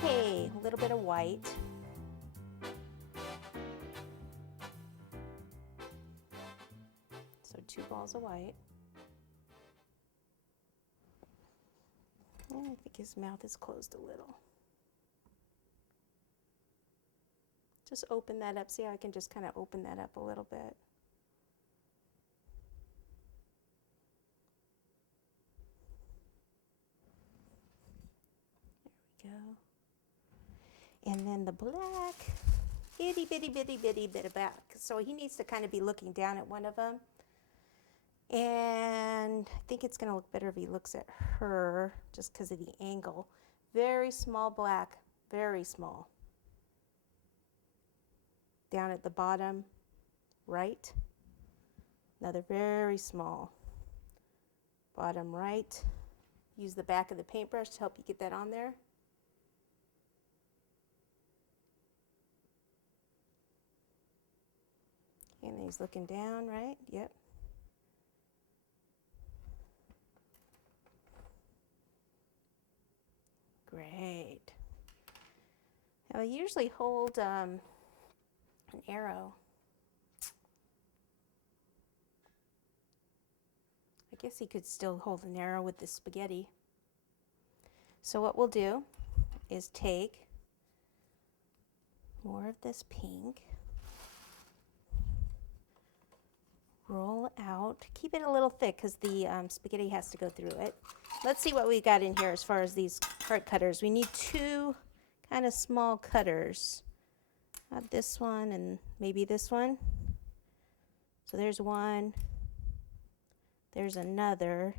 Okay, a little bit of white. So 2 balls of white. I think his mouth is closed a little. Just open that up. See how I can just kind of open that up a little bit. There we go. And then the black, itty bitty bitty bitty bit of black. So he needs to kind of be looking down at one of them. And I think it's going to look better if he looks at her just because of the angle. Very small black, very small. Down at the bottom, right. Another very small. Bottom right. Use the back of the paintbrush to help you get that on there. And then he's looking down, right? Yep. Great. Now I usually hold an arrow. I guess he could still hold an arrow with the spaghetti. So what we'll do is take more of this pink, roll out, keep it a little thick because the spaghetti has to go through it. Let's see what we got in here as far as these heart cutters. We need 2 kind of small cutters. Not this one and maybe this one. So there's one. There's another.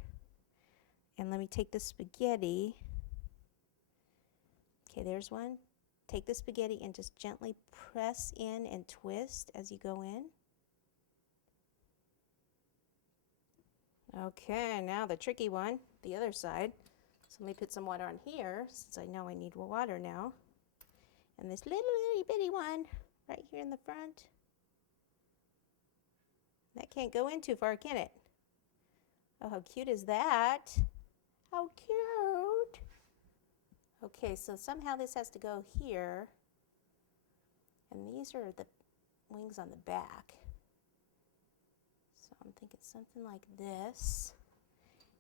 And let me take the spaghetti. Okay, there's one. Take the spaghetti and just gently press in and twist as you go in. Okay, now the tricky one, the other side. So let me put some water on here since I know I need water now. And this little itty bitty one right here in the front. That can't go in too far, can it? Oh, how cute is that? How cute! Okay, so somehow this has to go here. And these are the wings on the back. So I'm thinking something like this.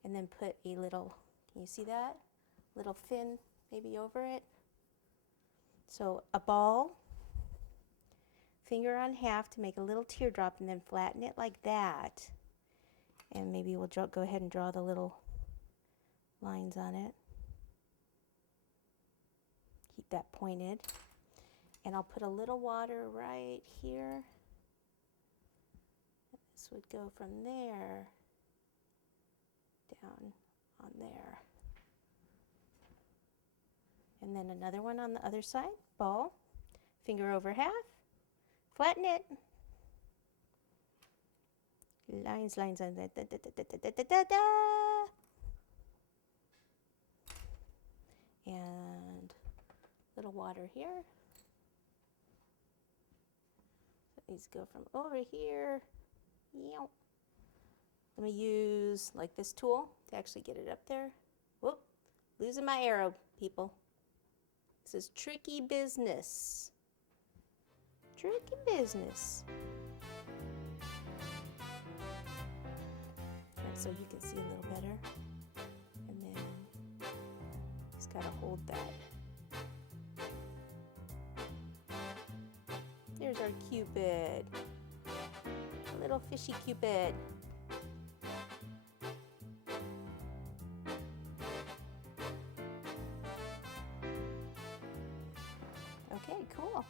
And then put a little, can you see that? Little fin maybe over it. So a ball, finger on half to make a little teardrop and then flatten it like that. And maybe we'll go ahead and draw the little lines on it. Keep that pointed. And I'll put a little water right here. This would go from there down on there. And then another one on the other side, ball, finger over half, flatten it. Lines, lines, lines, da, da, da, da, da, da, da, da. And a little water here. So these go from over here. Let me use like this tool to actually get it up there. Whoop, losing my arrow, people. This is tricky business. Tricky business. Right, so you can see a little better. And then just gotta hold that. There's our Cupid. A little fishy Cupid. Okay, cool.